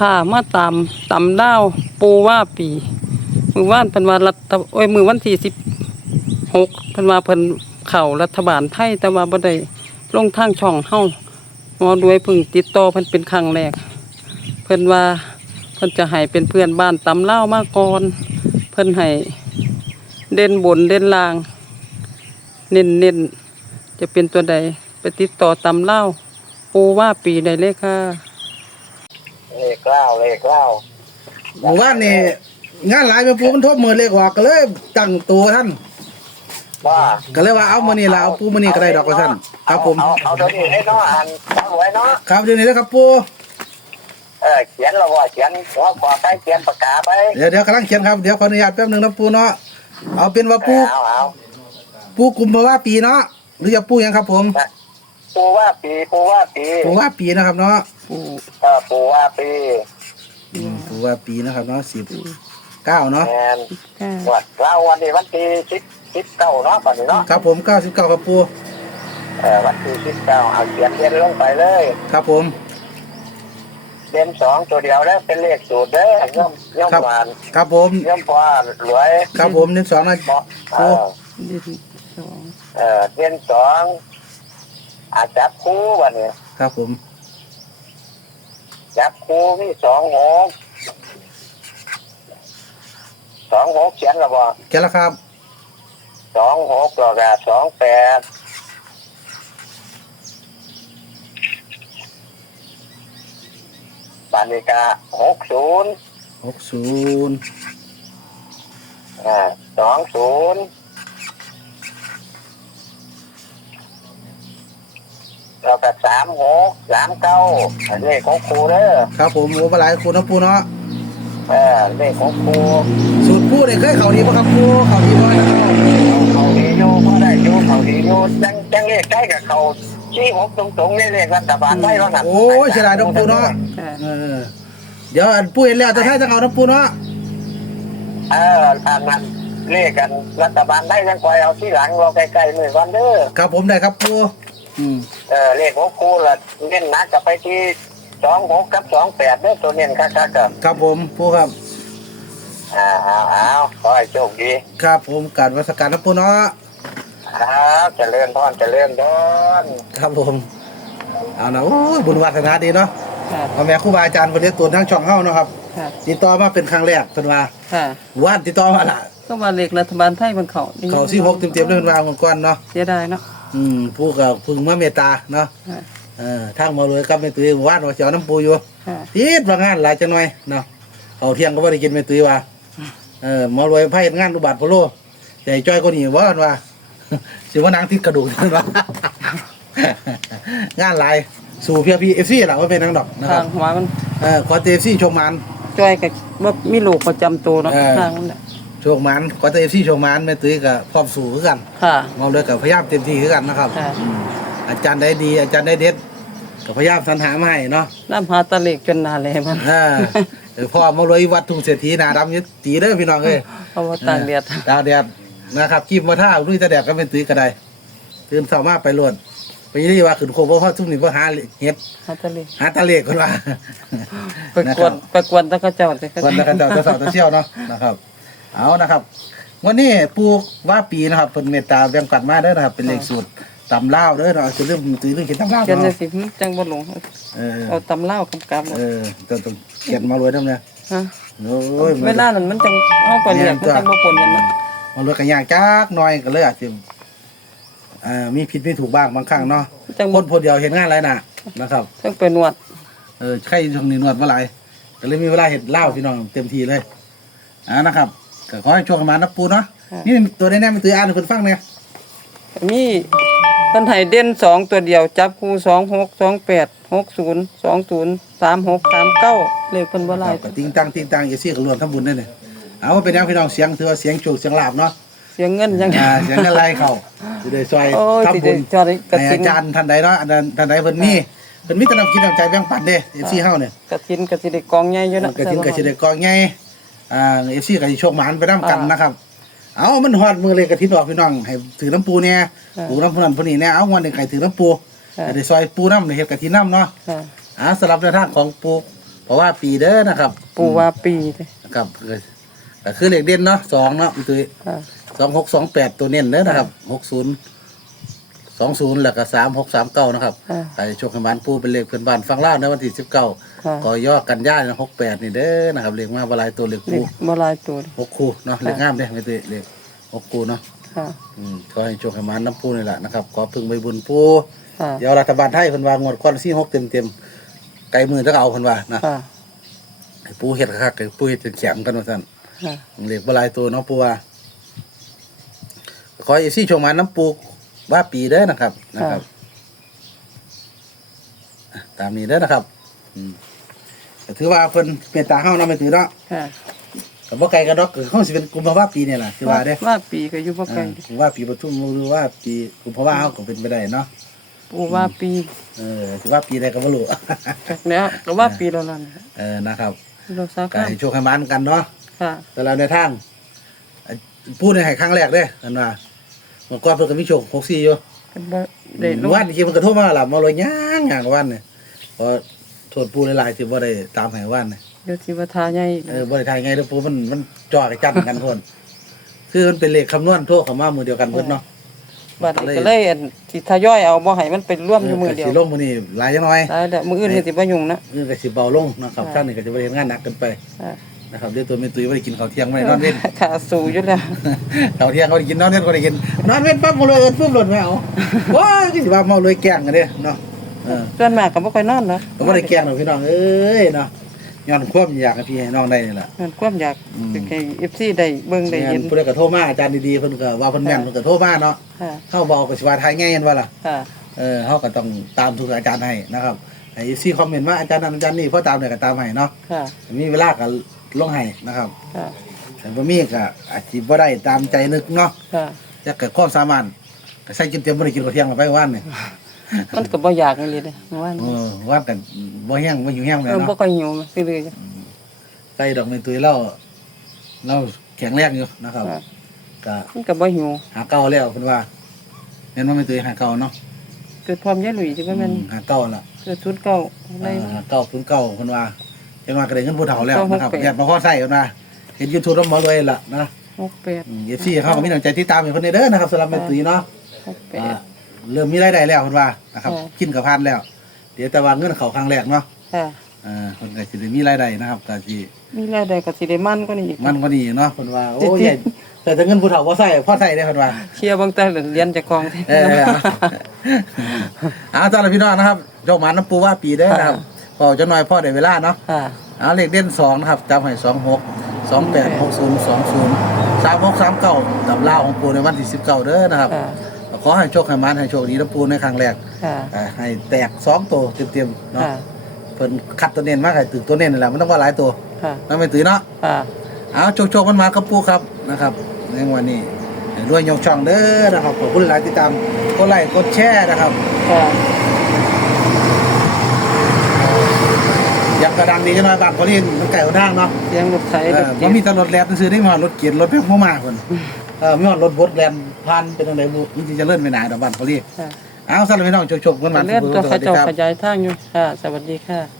ค่ะมาตามตำดาวปูว่าปี มือว่านเพิ่นว่ารัฐโอ้ยมือวันที่สิบหกเพิ่นว่าเพิ่นเข่ารัฐบาลไทยแต่ว่าบ่ได้ลงทางช่องเฮาหมอด้วยเพิ่งติดต่อเพิ่นเป็นครั้งแรก เพิ่นว่าเพิ่นจะให้เป็นเพื่อนบ้านตำเล่ามาก่อน เพิ่นให้เด่นบนเด่นล่าง เน้นเน้นจะเป็นตัวใดไปติดต่อตำเล่าปูว่าปีใดเลยค่ะ เลขเล่าเลขเล่าหมู่บ้านนี่งานหลายไปปูมันทบมือเลขออกก็เลยตั้งตัวท่านว่าก็เลยว่าเอามานี่ละเอาปูมานี่ก็ได้ดอกว่าท่านครับผมเอาเอาตัวนี้ให้เนาะอันเอาไว้เนาะครับเดี๋ยวนี้นะครับปูเออเขียนเราว่าเขียนหัวขวาใต้เขียนปากกาไปเดี๋ยวเดี๋ยวกำลังเขียนครับเดี๋ยวขออนุญาตแป๊บหนึงนะปูเนาะเอาเป็นว่าเอปูอเอาเอาปูกลุ่มเพราะว่าปีเนาะหรือจะปูหยังครับผม ปูว่าปีปูว่าปีปูว่าปีนะครับเนาะปูเออปูว่าปีอืมปูว่าปีนะครับเนาะสิบเก้าเนาะแมนค่ะวัดเราวันนี้วันที่สิบสิบเก้าเนาะตอนนี้เนาะครับผมเก้าสิบเก้าครับปูเออวันที่สิบเก้าเอาเขียนเรียนลงไปเลย ครับผมเรียนสองตัวเดียวแล้วเป็นเลขสูตรเด้อย่อมย่อมครับ หวานครับผมย่อมพอรวยครับผมเน้นสองนะ เหมาะเออเดือนสองเออเรียนสอง อาจับคู่วันนี้ครับผมจับคู่มีสองหกสองหกเขียนระบอแค่ละครับสองหกแล้วก็สองแปดปานิกาหกศูนย์หกศูนย์อ่าสองศูนย์ แล้วก็สามหกสามเก้าเลขของครูเด้อครับผมโอ้ปลายคุณนะปูเนาะเออเลขของครูสูตรปูเนี่ยเคยเข่าดีป่ะครับปูเข่าดีป่ะเขาดีอยู่ก็ได้อยู่เขาดีอยู่จังจังเลขใกล้กับเขาชี้หกตรงๆนี่เลขรัฐบาลได้ว่าหันโอ้ยเสียดายน้ำปูเนาะค่ะเออเดี๋ยวอันปูเห็นแล้วจะให้จะเอาน้ำปูเนาะเอออันนั้นเลขกันรัฐบาลได้ยังคอยเอาที่หลังเราใกล้ๆมือวันเด้อครับผมได้ครับปู อืมเออเลขของครูละเน้นหนักกับไปที่สองหกกับสองแปดเด้อตัวเน้นคักๆกับ ครับผมปูครับ อ้าวอ้าวอ้าวขอให้โชคดีครับผมการวัสการน้ำปูเนาะครับเจริญพรเจริญพรครับผมเอานะโอ้ยบุญวาสนาดีเนาะค่ะพ่อแม่ครูบาอาจารย์คนเลี้ยงตัวทั้งช่องเฮาเนาะครับ ค่ะติดต่อมาเป็นครั้งแรกเพิ่นว่าค่ะว่านติดต่อมาล่ะก็มาเล็กรัฐบาลไทยมันเขานี่เขาที่หกเต็มๆเลยเพิ่นว่าเมื่อก่อนเนาะเสียดายเนาะ อืมผู้ก็พึงมาเมตตาเนาะค่ะเออทางมาเลยกับแม่ตุ้ยว่านว่าสิเอาน้ำปูอยู่ค่ะติดว่างานหลายจังหน่อยเนาะเอาเที่ยงก็บ่ได้กินแม่ตุ้ยว่าเออหมารวยไพ่งานอุบัติพะโลใจจ้อยก็นี่ว่ากันว่าสิว่านางติดกระดูกนั่นว่างานหลายสู่เพียพีเอฟซีล่ะว่าเป็นนางดอกนะคทารังบหัวมันเออขอเตฟซีโชคมัน จ้อยกับว่ามีโรคประจำตัวเนาะเออ ทางนั้นแหละ โชคมันขอเตฟซีโชคมันแม่ตุ้ยก็พร้อมสู่คือกันค่ะหมารวยก็พยายามเต็มที่คือกันนะครับค่ะ อืมอาจารย์ได้ดี อาจารย์ได้เด็ดก็พยายามสรรหามาให้เนาะน้ำหาตะเล็กจนนาเลยมันอ่าเออพ่อมาเลยวัดทุ่งเศรษฐีนาดำยึดตีเด้อพี่น้องเอ้ยเอาว่าต่างเดียดตากแดดนะครับกีบมาท่าลุยตาแดดก็เป็นตีก็ได้ตื่นเช้ามาไปโลดไปนี่ว่าขึ้นโคกเพราะทุ่มนี่เพราะหาเห็ดหาตะเล็กหาตาเลกคนว่า ไปกวนไปกวนตะกระเจ้าตะกระวันละกันเจ้าเจ้าจะสาวจะเชี่ยวเนาะนะครับ เอานะครับวันนี้ปลูกว่าปีนะครับเป็นเมตตาแบ่งปันมาเด้อนะครับ เป็นเลขสูตรตำเล่าวเด้อเนาะจะเริ่มตีเรื่องเขียนตำเล่าวเขียนจังเนาะสิจังบ่หลงเออเอาตำเล่าวกำกับเออต้องต้องเขียนมารวยน้ำเนี่ยฮะโอ้ย เวลานั้นมันจังเอาไปเรียกมันจังบ่ปนกันเนาะมารวยกันยากจักหน่อยก็เลยอาจจะอ่ามีผิดไม่ถูกบ้างบางครั้งเนาะจังคบ่นพอเดียวเห็นงานไรน่ะนะครับ จังไปนวดเออใครช่วงนี้นวดเมื่อไหร่ก็เลยมีเวลาเห็ดเหล้าพี่น้องเต็มที่เลยอ่านะครับ ก็ขอให้โชคกันมานะปูเนาะนี่ตัวแน่ๆมันตืออ่านให้เพิ่นฟังเนี่ยมีเพิ่นให้เด่นสองตัวเดียว จับคู่สองหกสองแปดหกศูนย์สองศูนย์สามหกสามเก้าเลขเพิ่นบ่หลายก็ติงตังติงตังอย่าเสียกับรวมทำบุญได้เนี่ยเอาว่าเป็นยังพี่น้องเสียงถือว่าเสียงโชคเสียงลาบเนาะเสียเงินยังอ่าเสียงอะไรเขาจะได้ซอยโอ้ยสิทำบุได้ญจอดกระให้สินอาจารย์ท่านใดเนาะอันนั้นท่านใดเพิ่นมีเพิ่นมีแต่น้ำกินน้ำใจแบ่งปันเด้เอฟซีเฮาเนี่ยกระสินกระสิได้กองใหญ่อยู่เนาะกระถิ่นกระสิได้กองใหญ่ อ่าเอฟซีก็สิโชคหมานไปนํกันนะครับ เอามันฮอดมือเลยกระถิ่นออกพี่น้องให้ถือน้ำปูเนี่ยปูน้ำผู้นั้นผู้นี้เนี่ยเอาวันนี้ใครถือน้ำปูให้ได้ซอยปูน้ำในเฮ็ดกระถิ่นน้ำเนาะค่ะอ่าสำหรับแนวทางของปูพราะว่าปีเด้อนะครับ ปูว่าปีเด้นะครับก็ก็คือเลขเด่นเนาะสองเนาะพี่ตุ้ยค่ะสองหกสองแปดตัวเน้นเด้อนะครับหกศูนย์ สองศูนย์แล้วก็สามหกสามเก้านะครับค่ะใครโชคให้หมันปูเป็นเลขเพื่อนบ้านฟังเล่าวในวันที่สิบเก้าค่ะ ก็ย่อกันย่าหกแปดนี่เด้อนะครับเลขมาบหลายตัวเลขเด็คู่กบ่หลายตัวเด้หกคู่เนาะเลขงามเด้ไม่ตุ้ยเลขหกคู่เนาะค่ะอืมขอให้โชคให้หมันน้ำปูนี่แหละนะครับขอพึ่งใบบุญปู ค่ะ เดี๋ยวรัฐบาลไทยเพิ่นว่างวดก้อนซี่หกเต็มเต็มๆไกลมือถ้าเอาเพิ่นว่านะค่ะ ให้ปูเฮ็ดคักๆให้ปูเฮ็ดเป็นแข็งกันว่าซั่นค่ะเลขบ่หลายตัวเนาะปูว่าขอให้ซี่โชคหมันน้ำปู ว่าปีเด้อนะครับนะครับอะตามนี้เด้อนะครับอืมก็ถือว่าเพิ่นเมตตาเฮาเนาะไม่ถือเนาะค่ะก็บ่ไกลกันดอกก็เฮาสิเป็นกุมภาวะปีนี่ล่ะคือว่าเด้อว่าปีก็อยู่บ่ไกลอ่าคือว่าปีปทุมหรือว่าปีกุมภาวะเฮาก็เป็นไปได้เนาะปูว่าปีเออถือว่าปีใดก็บ่รู้จากแล้วก็ว่าปีแล้วนั่นเออนะครับเราสาก็ขาให้โชคให้หมันกันเนาะค่ะแต่เราในทางอะพูดในให้ครั้งแรกเด้กันว่าเมื่อก่อนเพิ่นก็มีโชค64อยู่ก็บ่ได้ลงวันที่มันก็โทรมาล่ะมาเลยย่างย่างวันเนี่ยเพราะโทษปูหลายๆที่บ่ได้ตามให้วันเนี่ยเดี๋ยวสิว่าทาใหญ่อีกเออบ่ได้ทายไงเด้อปูมันมันจ่อกับจันกันพ่นคือมันเป็นเลขคำนวณโทรเข้ามามือเดียวกันเพิ่นเนาะบัดนี้ก็เลยอันสิทยอยเอาบ่ให้มันเป็นร่วมอยู่มือเดียวสิลงมื้อนี้หลายจังน้อยตายแล้วมืออื่นก็สิบ่ยุ่งนะมื้อก็สิเบาลงนะครับค่ะท่านนี่ก็จะบ่ได้เฮ็ดงานหนักเกินไปค่ะ นะครับเดี๋ยวตัวแม่ตุ้ยบ่ได้กินข้าวเที่ยงบ่ได้นอนเว้นค่ะสู้อยู่แล้วข้าวเที่ยงเขาได้กินนอนเว้นก็ได้กินนอนเว้นปั๊บมาเลยเอิ้นปุ๊บหล่นไม่เอาว้ายคือสิว่าเมาเลยแกล้งกันเด้เนาะเออส่วนมากก็บ่ค่อยนอนนะก็บ่ได้แกล้งหรอกพี่น้องเอ้ยเนาะย้อนความอยากให้พี่ให้น้องได้นี่ล่ะมันความอยากอืมสิให้ FC ได้เบิ่งได้แม่เห็นนผู้ใดก็โทรมาอาจารย์ดีๆเพิ่นก็ว่าเพิ่นแม่นค่ะเพิ่นก็โทรมาเนาะค่ะเฮาบ่เอาก็สิว่าทายง่ายเห็นว่าล่ะค่ะเออเฮาก็ต้องตามทุกอาจารย์ให้นะครับให้ซี่คอมเมนต์มาอาจารย์นั้นอาจารย์นี้พอตามได้ก็ตามให้เนาะค่ะมีเวลาก็ ลงให้นะครับค่ะแต่บ่มีก็อาจสิบ่ได้ตามใจนึกเนาะค่ะ จะเกิดความสามารถก็ใส่กินเต็มบ่ได้กินข้าวเที่ยงแล้วไปวันนี่มันก็บ่อยากนี่เด้เมื่อวานเออวันกันบ่แห้งบ่หิวแห้งเลเอยอบ่เนาะค่อยหิวคือเลยจ้ะใส่ดอกไม้ตุยเราเราแข็งแรงอยู่นะครับค่ะก็มันก็บ่หิวหาเก่าแล้วเพิ่นว่าแม่นว่าไม่ตุยหาเก่าเนาะเกิดพร้อมยายหลุยที่ว่ามันอืมหาเก่าละเกิดทุนเก่าได้หาเก่าพื้นเก่าเพิ่นว่า จังว่าก็ได้เงินผู้เฒ่าแล้วนะครับเก้าหกแปดญาติมาขอใส่เพิ่นว่าเห็น YouTube แล้วหมอรวยล่ะนะ68อืม FC เขาก็มีน้ำใจที่ตามให้เพิ่นเด้อนะครับสำหรับแม่ตุยเนาะอ่า68เริ่มมีรายได้แล้วเพิ่นว่านะครับค่ะกินกับพันแล้ว เดี๋ยวแต่ว่าเงินเข้าครั้งแรกเนาะค่ะอ่าเพิ่นก็สิได้มีรายได้นะครับก็สิมีรายได้ก็สิได้มันก็นี่อีกมันก็ดีเนาะเพิ่นว่าโอ้จริยงแต่แต่เงินผู้เฒ่าบ่ใส่พ่อใส่ได้เพิ่นว่าเชียร์เบางแต่เรียนจากกองแท้เออเอาตอนพี่น้องนะครับโจกหมาน้ำปูว่าปีได้อนะครับ พอจะน้อยพ่อได้เวลาเนาะค่ะ เอาเลขเด่นสองนะครับจำให้สองหกสองแปดหกศูนย์สองศูนย์สามหกสามเก้ากับล่าของปูในวันที่สิบเก้าเด้อนะครับ ค่ะ ขอให้โชคให้มันให้โชคดีน้ำปูในครั้งแรกค่ะ อ่าให้แตกสองตัวเต็มๆเนาะค่ะ เพิ่นคัดตัวเน้นมากให้ตึกตัวเน้นนี่แหละมันต้องว่าหลายตัวค่ะ นั่นไม่ตื่นเนาะ ค่ะ เอาโชคโชคมันมาครับปูครับนะครับในวันนี้ด้วยยกช่องเด้อนะครับขอบคุณหลายที่ติดตามกดไลค์กดแชร์นะครับ ค่ะ อยา กกระดังดีจังหน่อยบ้านพอดีมันไก่คนทางเนาะเสียงรถไถเอรอถมัเก๋นงมีแตรถแลนซื้อได้มารถเกียร์รถแพงมากๆคนเออมีรถบดแลนผ่านเป็นตรงไหนบุมันจะเลื่อนไปไหนดอกบ้านพอดีค่ะเอาสำหรับพี่น้องโชคๆกันมาเลื่อนตัวสเขาวัสดีเจ้าครับขยายทางอยู่ค่ะ สวัสดีค่ะ